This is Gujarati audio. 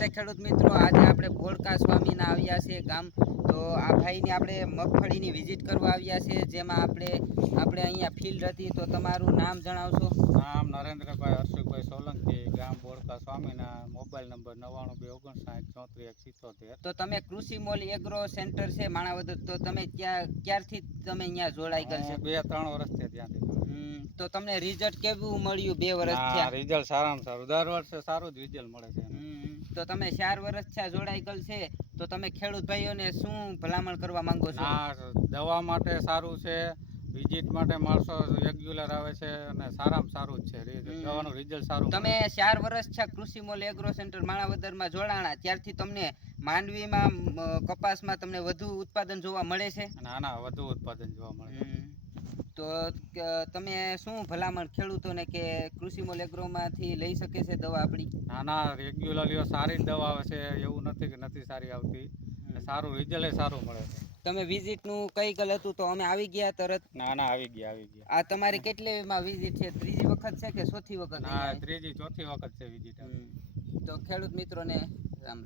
નમસ્તે ખેડૂત મિત્રો, આજે આપણે ભોળકા સ્વામીના આવ્યા છે ગામ. તો આ ભાઈની આપણે મગફળીની વિઝિટ કરવા આવ્યા છે, જેમાં આપણે અહીંયા ફિલ્ડ હતી. તો તમારું નામ જણાવશો? નામ નરેન્દ્રભાઈ હર્ષુભાઈ સોલંકી, ગામ ભોળકા સ્વામીના, મોબાઈલ નંબર 99 259 34 177. તો તમે કૃષિ મોલ એગ્રો સેન્ટર છે માણાવદર, તો તમે ક્યારથી તમે અહીંયા જોડાઈ ગયેલ છે? 2-3 વર્ષથી ત્યાંથી. તો તમને રિઝલ્ટ કેવું મળ્યું 2 વર્ષ થયા? રિઝલ્ટ સારામાં સારું, દર વર્ષે સારું જ રિઝલ્ટ મળે છે. તો તમે 4 વર્ષ થયા જોડાઈ ગયેલ છે, તો તમે ખેડૂત ભાઈઓને શું ભલામણ કરવા માંગો છો? દવા માટે સારું છે, વિઝિટ માટે માણસો રેગ્યુલર આવે છે અને સારામાં સારું જ છે. દવાનું રિઝલ્ટ સારું. તમે 4 વર્ષ છે કૃષિ મોલ એગ્રો સેન્ટર માણાવદરમાં જોડાણા, ત્યારથી તમને માંડવીમાં કપાસમાં તમને વધુ ઉત્પાદન જોવા મળે છે? ના, વધુ ઉત્પાદન જોવા મળે છે. તો તમે શું ભલામણ ખેડૂતોને કે કૃષિ મોલ એગ્રોમાંથી લઈ શકે છે દવા આપણી? ના, રેગ્યુલર સારી જ દવા આવે છે, એવું નથી કે નથી સારી આવતી. સારું રિઝલ્ટ સારું મળે છે. તમે વિઝિટનું કઈ ગયેલ હતું તો અમે આવી ગયા તરત? ના, આવી ગયા. આ તમારી કેટલીમાં વિઝિટ છે? 3જી વખત છે કે 4થી વખત? 3જી 4થી વખત છે વિઝિટ. તો ખેડૂત મિત્રોને રામ રામ.